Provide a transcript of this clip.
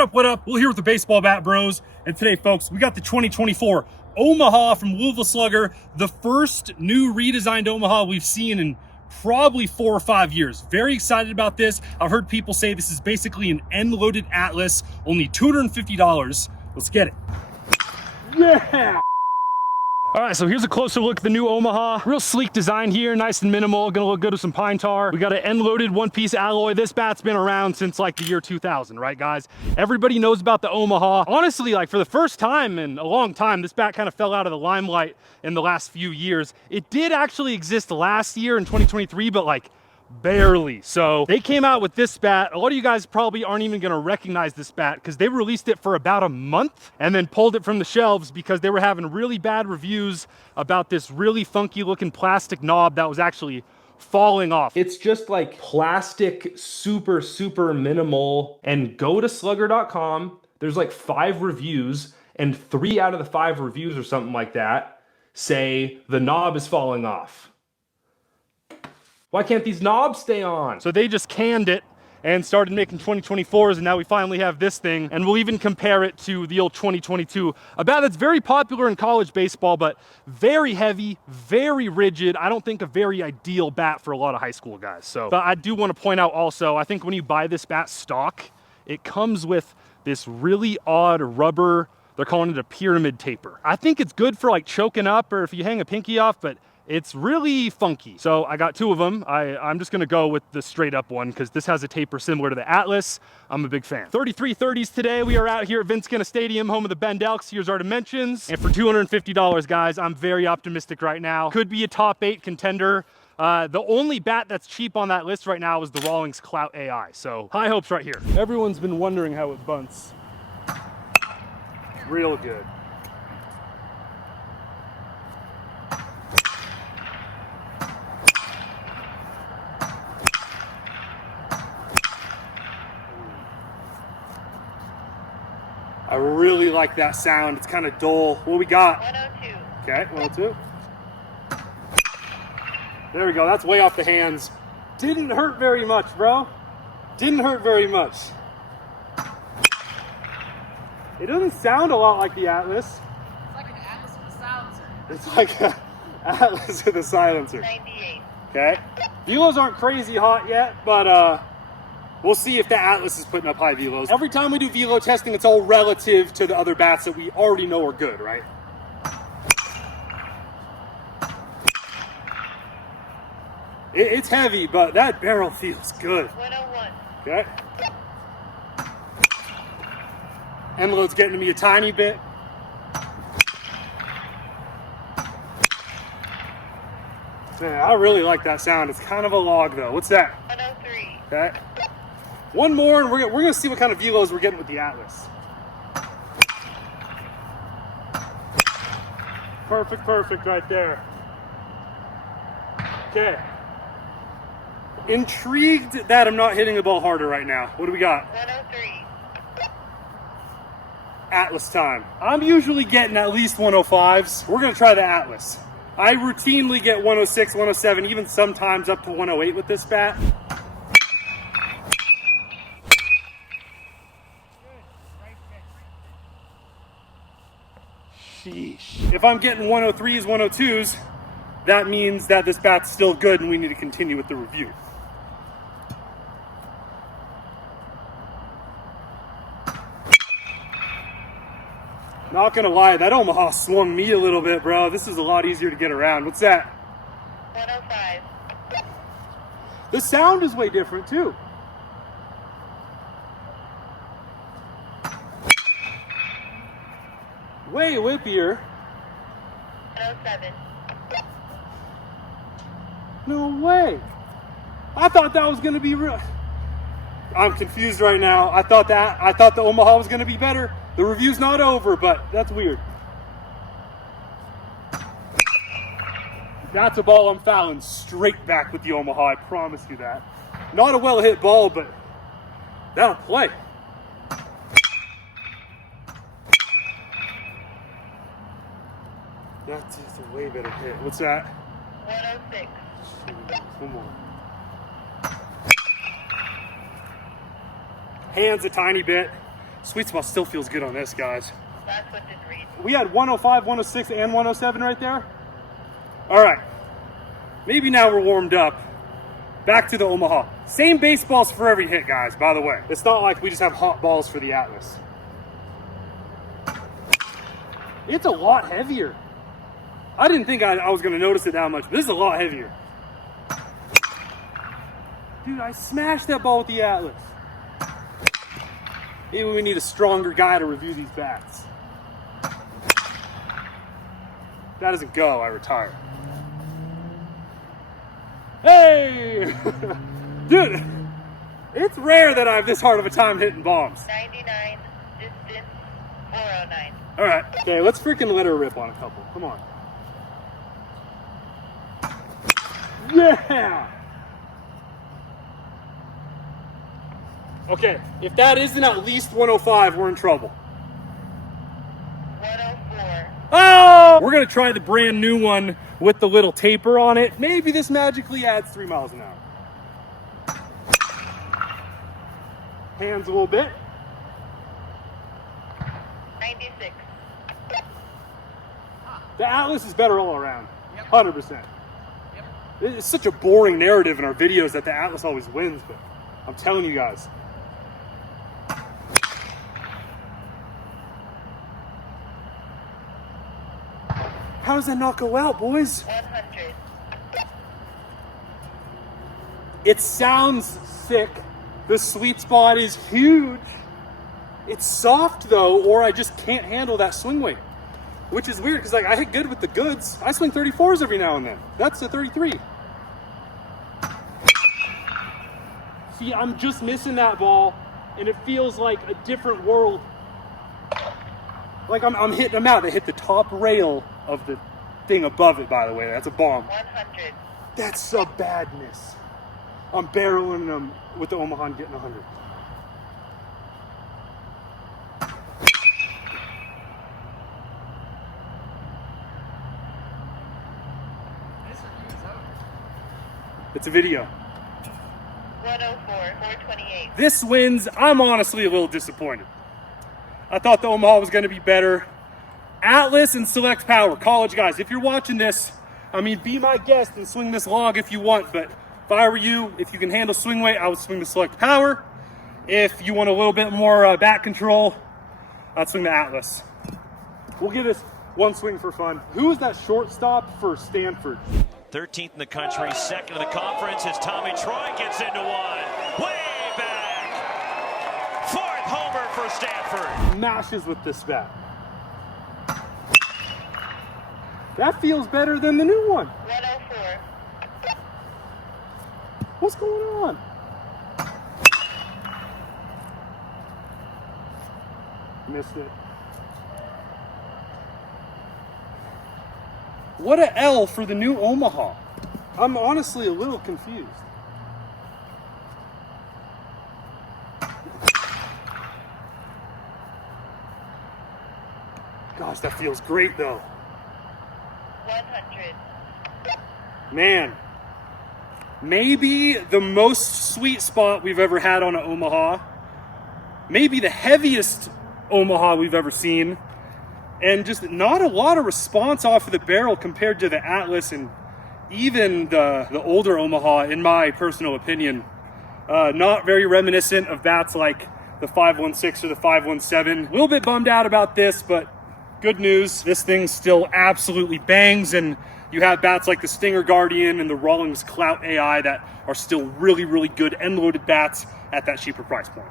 What up, what up? We're here with the Baseball Bat Bros. And today, folks, we got the 2024 Omaha from Louisville Slugger. The first new redesigned Omaha we've seen in probably 4 or 5 years. Very excited about this. I've heard people say this is basically an end-loaded Atlas, only $250. Let's get it. Yeah! All right, so here's a closer look at the new Omaha. Real sleek design here, nice and minimal. Gonna look good with some pine tar. We got an end-loaded one-piece alloy. This bat's been around since like the year 2000, right, guys? Everybody knows about the Omaha. Honestly, like for the first time in a long time, this bat kind of fell out of the limelight in the last few years. It did actually exist last year in 2023, but like barely. So they came out with this bat. A lot of you guys probably aren't even going to recognize this bat because they released it for about a month and then pulled it from the shelves because they were having really bad reviews about this really funky looking plastic knob that was actually falling off. It's just like plastic, super minimal. And go to slugger.com. There's like 5 reviews and 3 out of the 5 reviews or something like that say the knob is falling off. Why can't these knobs stay on? So they just canned it and started making 2024s, and now we finally have this thing, and we'll even compare it to the old 2022. A bat that's very popular in college baseball, but very heavy, very rigid. I don't think a very ideal bat for a lot of high school guys. So, but I do want to point out also, I think when you buy this bat stock, it comes with this really odd rubber, they're calling it a pyramid taper. I think it's good for like choking up or if you hang a pinky off, but it's really funky. So I got 2 of them. I'm just gonna go with the straight up one because this has a taper similar to the Atlas. I'm a big fan. 3330s today. We are out here at Vince Skinner Stadium, home of the Bend Elks. Here's our dimensions. And for $250, guys, I'm very optimistic right now. Could be a top 8 contender. The only bat that's cheap on that list right now is the Rawlings Clout AI. So high hopes right here. Everyone's been wondering how it bunts. Real good. I really like that sound. It's kind of dull. What we got? 102. Okay, 102. There we go. That's way off the hands. Didn't hurt very much, bro. Didn't hurt very much. It doesn't sound a lot like the Atlas. It's like an Atlas with a silencer. It's like an Atlas with a silencer. 98. Okay. Velos aren't crazy hot yet, but we'll see if the Atlas is putting up high velos. Every time we do velo testing, it's all relative to the other bats that we already know are good, right? It's heavy, but that barrel feels good. 101. Okay. End load's getting to me a tiny bit. Man, I really like that sound. It's kind of a log though. What's that? 103. Okay. One more, and we're gonna see what kind of velos we're getting with the Atlas. Perfect right there. Okay. Intrigued that I'm not hitting the ball harder right now. What do we got? 103. Atlas time. I'm usually getting at least 105s. We're gonna try the Atlas. I routinely get 106, 107, even sometimes up to 108 with this bat. Sheesh. If I'm getting 103s, 102s, that means that this bat's still good and we need to continue with the review. Not gonna lie, that Omaha swung me a little bit, bro. This is a lot easier to get around. What's that? 105. The sound is way different too. Way whippier. 107. No way. I thought that was gonna be real. I'm confused right now. I thought the Omaha was gonna be better. The review's not over, but that's weird. That's a ball I'm fouling straight back with the Omaha, I promise you that. Not a well-hit ball, but that'll play. That's a way better hit. What's that? 106. One more. Hands a tiny bit. Sweet spot still feels good on this, guys. Last one didn't read. We had 105, 106, and 107 right there. All right. Maybe now we're warmed up. Back to the Omaha. Same baseballs for every hit, guys, by the way. It's not like we just have hot balls for the Atlas. It's a lot heavier. I didn't think I was going to notice it that much, but this is a lot heavier. Dude, I smashed that ball with the Atlas. Maybe we need a stronger guy to review these bats. If that doesn't go, I retire. Hey! Dude, it's rare that I have this hard of a time hitting bombs. 99, distance 409. All right, okay, let's freaking let her rip on a couple. Come on. Yeah! Okay, if that isn't at least 105, we're in trouble. 104. Oh! We're gonna try the brand new one with the little taper on it. Maybe this magically adds 3 miles an hour. Hands a little bit. 96. The Atlas is better all around. 100%. It's such a boring narrative in our videos that the Atlas always wins, but I'm telling you guys. How does that not go out, boys? 100. It sounds sick. The sweet spot is huge. It's soft though, or I just can't handle that swing weight. Which is weird, because like I hit good with the goods. I swing 34s every now and then. That's a 33. See, I'm just missing that ball, and it feels like a different world. Like I'm hitting them out. They hit the top rail of the thing above it, by the way. That's a bomb. 100. That's a badness. I'm barreling them with the Omaha and getting 100. It's a video. 104, 428. This wins. I'm honestly a little disappointed. I thought the Omaha was going to be better. Atlas and Select Power. College guys, if you're watching this, I mean, be my guest and swing this log if you want, but if I were you, if you can handle swing weight, I would swing the Select Power. If you want a little bit more bat control, I'd swing the Atlas. We'll give this one swing for fun. Who is that shortstop for Stanford? 13th in the country, second in the conference as Tommy Troy gets into one. Way back. Fourth homer for Stanford. Mashes with this bat. That feels better than the new one. 104. What's going on? Missed it. What a L for the new Omaha. I'm honestly a little confused. Gosh, that feels great though. 100. Man, maybe the most sweet spot we've ever had on an Omaha. Maybe the heaviest Omaha we've ever seen. And just not a lot of response off of the barrel compared to the Atlas and even the older Omaha, in my personal opinion. Not very reminiscent of bats like the 516 or the 517. A little bit bummed out about this, but good news. This thing still absolutely bangs, and you have bats like the Stinger Guardian and the Rawlings Clout AI that are still really, really good end-loaded bats at that cheaper price point.